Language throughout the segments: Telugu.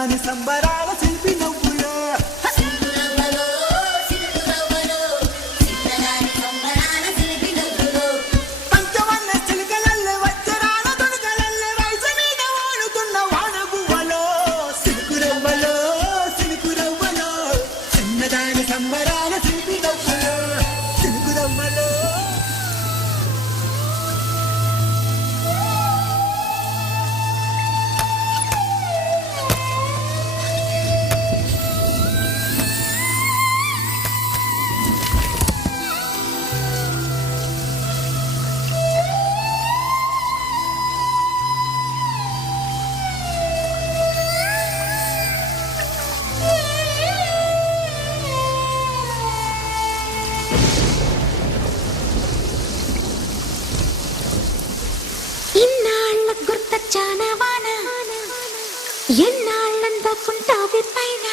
చిన్నదాని సంబరాల శిల్పి నవ్వులో పంచవన్న చిలుకలల్లె వజ్రాల తొణకలల్లె వయసు మీద వాడుతున్న వానగువ్వలో సిలుకురవ్వలో సిలుకురవ్వలో చిన్నదాని సంబరాల శిల్పి నవ్వులో సిలుకురవ్వలో. ఇన్నాళ్ళ గుర్తొచ్చానా వాన ఎన్నాళ్ళందాకుంటావి పైన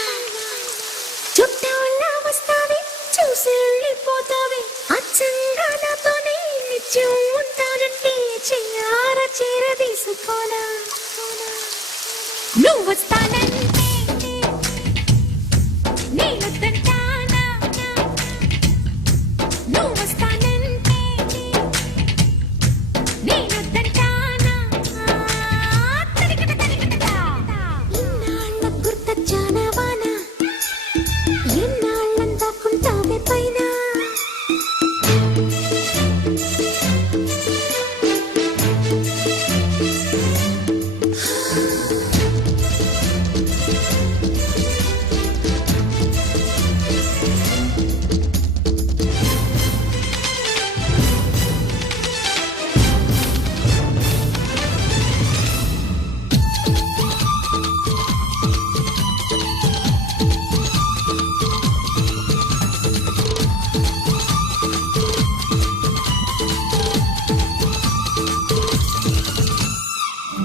చుట్టూలా వస్తావి చూసి వెళ్ళిపోతావి అచ్చంగా నాతోనే నిత్యం ఉంటానంటే చెయ్యార చీర తీసుకోనా నువ్వు వస్తానంటే నేనొద్దంటానా నువ్వు వస్తానంటే నేనొద్దంటానా తరిగట తరిగట ఇన్నాళ్ళ గుర్తొచ్చానా వాన ఎన్నాళ్ళందాకుంటావే పైన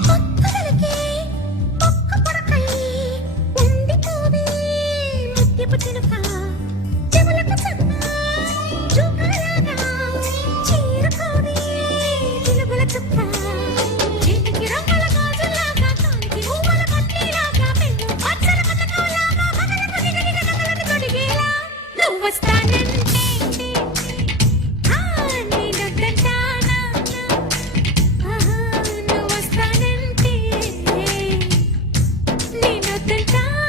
పక్కలకే పక్క పడకై ఉండిపోవే ముత్యపు చినుక చెవులకు సన్న చుక్కలాగా చీరకోవే చిలుగుల చుక్క ఇంటికి రంగుల గాజులాగా కాలికి ఊమల పట్టీలాగా పెన్ను అచ్చల పథకంలాగా మగలకు దిగదిగ నగలకు తొడిగేలా నువ్వు వస్తానంటే నేనొద్దంటానా నువ్వు వస్తానంటే నేనొద్దంటానా